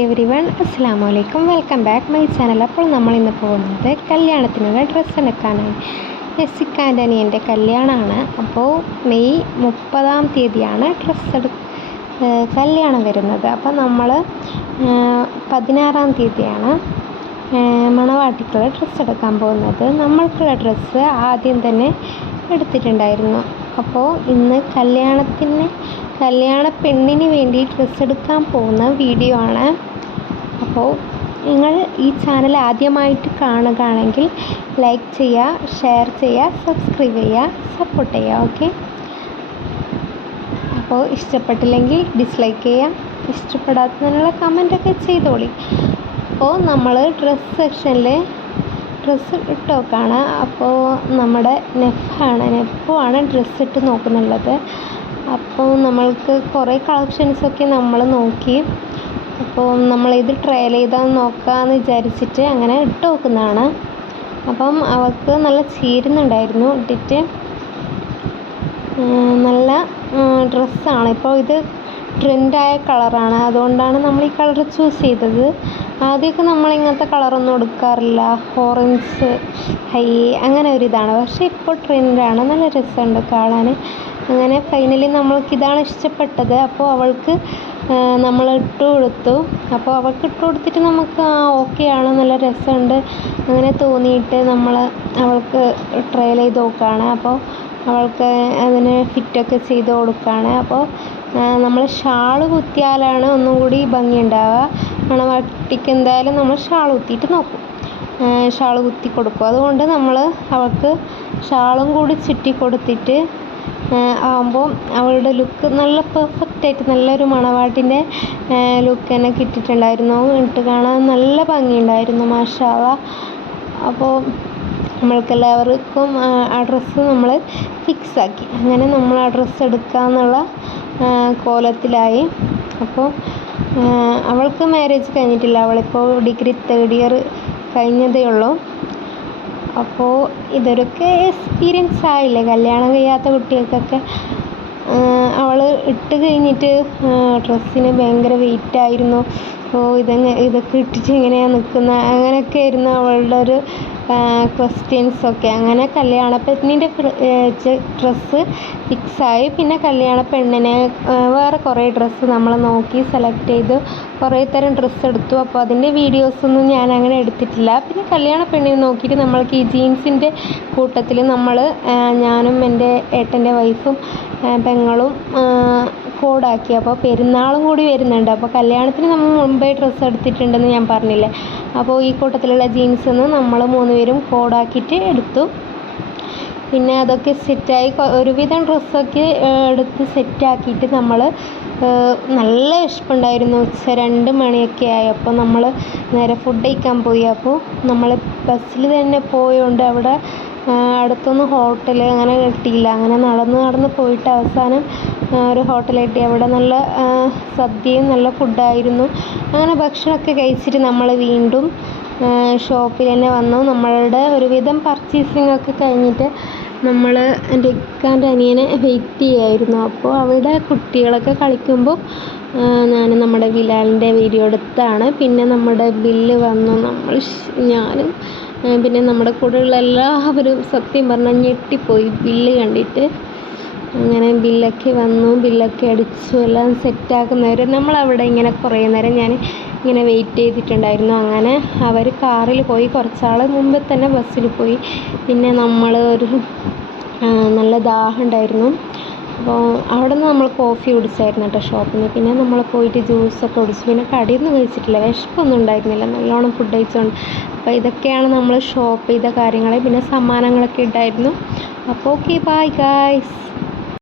Every one, അസ്സലാമു അലൈക്കും. Welcome back my channel. അപ്പോൾ നമ്മൾ ഇന്ന് പോകുന്നത് കല്യാണത്തിനുള്ള ഡ്രസ്സ് എടുക്കാനായി. യെസിക്കാൻ്റെ അനിയൻ്റെ കല്യാണമാണ്. അപ്പോൾ മെയ് 30-ാം തീയതിയാണ് കല്യാണം വരുന്നത്. അപ്പോൾ നമ്മൾ 16-ാം തീയതിയാണ് മണവാട്ടിക്കുള്ള ഡ്രസ്സ് എടുക്കാൻ പോകുന്നത്. നമ്മൾക്കുള്ള ഡ്രസ്സ് ആദ്യം തന്നെ എടുത്തിട്ടുണ്ടായിരുന്നു. അപ്പോൾ ഇന്ന് കല്യാണ പെണ്ണിന് വേണ്ടി ഡ്രസ്സ് എടുക്കാൻ പോകുന്ന വീഡിയോ ആണ്. അപ്പോൾ നിങ്ങൾ ഈ ചാനൽ ആദ്യമായിട്ട് കാണുകയാണെങ്കിൽ ലൈക്ക് ചെയ്യുക, ഷെയർ ചെയ്യുക, സബ്സ്ക്രൈബ് ചെയ്യുക, സപ്പോർട്ട് ചെയ്യുക. ഓക്കെ, അപ്പോൾ ഇഷ്ടപ്പെട്ടില്ലെങ്കിൽ ഡിസ്ലൈക്ക് ചെയ്യുക, ഇഷ്ടപ്പെടാത്തതിനുള്ള കമൻറ്റൊക്കെ ചെയ്തോളി. അപ്പോൾ നമ്മൾ ഡ്രസ്സ് സെക്ഷനിൽ ഡ്രസ്സ് ഇട്ടോക്കാണ്. അപ്പോൾ നമ്മുടെ നെഫുമാണ് ഡ്രസ്സ് ഇട്ട് നോക്കുന്നുള്ളത്. അപ്പോൾ നമ്മൾക്ക് കുറേ കളക്ഷൻസൊക്കെ നമ്മൾ നോക്കി. അപ്പോൾ നമ്മളിത് ട്രയൽ ചെയ്താൽ നോക്കാമെന്ന് വിചാരിച്ചിട്ട് അങ്ങനെ ഇട്ട് നോക്കുന്നതാണ്. അപ്പം അവൾക്ക് നല്ല ചേരുന്നുണ്ടായിരുന്നു. ഇട്ടിട്ട് നല്ല ഡ്രസ്സാണ്. ഇപ്പോൾ ഇത് ട്രെൻഡായ കളറാണ്, അതുകൊണ്ടാണ് നമ്മൾ ഈ കളർ ചൂസ് ചെയ്തത്. ആദ്യമൊക്കെ നമ്മളിങ്ങനത്തെ കളറൊന്നും എടുക്കാറില്ല, ഓറഞ്ച് ഹൈ അങ്ങനെ ഒരിതാണ്. പക്ഷേ ഇപ്പോൾ ട്രെൻഡാണ്, നല്ല രസമുണ്ട് കാണാൻ. അങ്ങനെ ഫൈനലി നമ്മൾക്കിതാണ് ഇഷ്ടപ്പെട്ടത്. അപ്പോൾ അവൾക്ക് നമ്മൾ ഇട്ട് കൊടുത്തു. അപ്പോൾ അവൾക്ക് ഇട്ട് കൊടുത്തിട്ട് നമുക്ക് ഓക്കെ ആണ്, നല്ല രസമുണ്ട് അങ്ങനെ തോന്നിയിട്ട് അവൾക്ക് ട്രയൽ ചെയ്ത് നോക്കുകയാണ്. അപ്പോൾ അവൾക്ക് അതിന് ഫിറ്റൊക്കെ ചെയ്ത് കൊടുക്കുകയാണ്. അപ്പോൾ നമ്മൾ ഷാള് കുത്തിയാലാണ് ഒന്നും കൂടി ഭംഗിയുണ്ടാവുക. മണവാട്ടിക്ക് എന്തായാലും നമ്മൾ ഷാൾ കുത്തിയിട്ട് നോക്കും, ഷാൾ കുത്തി കൊടുക്കും. അതുകൊണ്ട് നമ്മൾ അവൾക്ക് ഷാളും കൂടി ചുറ്റി കൊടുത്തിട്ട് ആകുമ്പോൾ അവളുടെ ലുക്ക് നല്ല പെർഫെക്റ്റായിട്ട് നല്ലൊരു മണവാട്ടിൻ്റെ ലുക്ക് തന്നെ കിട്ടിയിട്ടുണ്ടായിരുന്നു. ഇട്ട് കാണാൻ നല്ല ഭംഗിയുണ്ടായിരുന്നു, മാഷാ അല്ലാഹ്. അപ്പോൾ നമ്മൾക്കെല്ലാവർക്കും ആ ഡ്രസ്സ് നമ്മൾ ഫിക്സാക്കി. അങ്ങനെ നമ്മൾ ആ ഡ്രസ്സ് എടുക്കാമെന്നുള്ള കോലത്തിലായി. അപ്പോൾ അവൾക്ക് മാരേജ് കഴിഞ്ഞിട്ടില്ല, അവളിപ്പോൾ ഡിഗ്രി 3rd ഇയർ കഴിഞ്ഞതേ ഉള്ളൂ. അപ്പോൾ ഇതൊക്കെ എക്സ്പീരിയൻസ് ആയില്ലേ കല്യാണം കഴിയാത്ത കുട്ടികൾക്കൊക്കെ. അവൾ ഇട്ട് കഴിഞ്ഞിട്ട് ഡ്രസ്സിന് ഭയങ്കര വെയിറ്റായിരുന്നു. ഇതൊക്കെ ഇട്ടിട്ട് എങ്ങനെയാണ് നിൽക്കുന്നത്, അങ്ങനെയൊക്കെ ആയിരുന്നു അവളുടെ ഒരു ക്വസ്റ്റ്യൻസൊക്കെ. അങ്ങനെ കല്യാണ പെണ്ണിൻ്റെ ഡ്രസ്സ് ഫിക്സായി. പിന്നെ കല്യാണ പെണ്ണിനെ വേറെ കുറേ ഡ്രസ്സ് നമ്മൾ നോക്കി സെലക്ട് ചെയ്തു, കുറേ തരം ഡ്രസ്സ് എടുത്തു. അപ്പോൾ അതിൻ്റെ വീഡിയോസൊന്നും ഞാൻ അങ്ങനെ എടുത്തിട്ടില്ല. പിന്നെ കല്യാണ പെണ്ണിനെ നോക്കിയിട്ട് നമ്മൾക്ക് ഈ ജീൻസിൻ്റെ കൂട്ടത്തിൽ ഞാനും എൻ്റെ ഏട്ടൻ്റെ വൈഫും പെങ്ങളും കോഡാക്കി. അപ്പോൾ പെരുന്നാളും കൂടി വരുന്നുണ്ട്. അപ്പോൾ കല്യാണത്തിന് നമ്മൾ മുമ്പേ ഡ്രസ്സ് എടുത്തിട്ടുണ്ടെന്ന് ഞാൻ പറഞ്ഞില്ലേ. അപ്പോൾ ഈ കൂട്ടത്തിലുള്ള ജീൻസൊന്ന് നമ്മൾ 3 പേരും കോഡാക്കിയിട്ട് എടുത്തു. പിന്നെ അതൊക്കെ സെറ്റായി, ഒരുവിധം ഡ്രസ്സൊക്കെ എടുത്ത് സെറ്റാക്കിയിട്ട് നമ്മൾ നല്ല വിശപ്പുണ്ടായിരുന്നു. ഉച്ച 2 മണിയൊക്കെ ആയി. അപ്പോൾ നമ്മൾ നേരെ ഫുഡ് കഴിക്കാൻ പോയി. അപ്പോൾ നമ്മൾ ബസ്സിൽ തന്നെ പോയതുകൊണ്ട് അവിടെ അടുത്തൊന്നും ഹോട്ടൽ അങ്ങനെ കിട്ടിയില്ല. അങ്ങനെ നടന്ന് പോയിട്ട് അവസാനം ഒരു ഹോട്ടൽ കിട്ടി. അവിടെ നല്ല സദ്യയും നല്ല ഫുഡായിരുന്നു. അങ്ങനെ ഭക്ഷണമൊക്കെ കഴിച്ചിട്ട് നമ്മൾ വീണ്ടും ഷോപ്പിൽ തന്നെ വന്നു. നമ്മളുടെ ഒരുവിധം പർച്ചേസിംഗ് ഒക്കെ കഴിഞ്ഞിട്ട് നമ്മൾ എൻ്റെ ഇക്കാൻ്റെ അനിയനെ വെയിറ്റ് ചെയ്യായിരുന്നു. അപ്പോൾ അവിടെ കുട്ടികളൊക്കെ കളിക്കുമ്പോൾ ഞാൻ നമ്മുടെ ബിലാലിൻ്റെ വീഡിയോ എടുത്താണ്. പിന്നെ നമ്മുടെ ബില്ല് വന്നു. ഞാനും പിന്നെ നമ്മുടെ കൂടെയുള്ള എല്ലാവരും സത്യം പറഞ്ഞാൽ ഞെട്ടിപ്പോയി ബില്ല് കണ്ടിട്ട്. അങ്ങനെ ബില്ലൊക്കെ വന്നു, ബില്ലൊക്കെ അടിച്ചു, എല്ലാം സെറ്റാക്കുന്നവരെ നമ്മളവിടെ ഇങ്ങനെ കുറേ നേരം ഞാൻ ഇങ്ങനെ വെയിറ്റ് ചെയ്തിട്ടുണ്ടായിരുന്നു. അങ്ങനെ അവർ കാറിൽ പോയി, കുറച്ചാൾ മുമ്പ് തന്നെ ബസ്സിൽ പോയി. പിന്നെ നമ്മൾ നല്ല ദാഹം ഉണ്ടായിരുന്നു. അപ്പോൾ അവിടെ നിന്ന് നമ്മൾ കോഫി കുടിച്ചായിരുന്നു കേട്ടോ ഷോപ്പിൽ നിന്ന്. പിന്നെ നമ്മൾ പോയിട്ട് ജ്യൂസൊക്കെ കുടിച്ചു. പിന്നെ കടിയൊന്നും കഴിച്ചിട്ടില്ല, വിശപ്പൊന്നും ഉണ്ടായിരുന്നില്ല, നല്ലോണം ഫുഡ് കഴിച്ചുകൊണ്ട്. അപ്പോൾ ഇതൊക്കെയാണ് നമ്മൾ ഷോപ്പ് ചെയ്ത കാര്യങ്ങൾ. പിന്നെ സമ്മാനങ്ങളൊക്കെ ഉണ്ടായിരുന്നു. അപ്പോൾ ഓക്കെ, ബൈ ഗായ്സ്.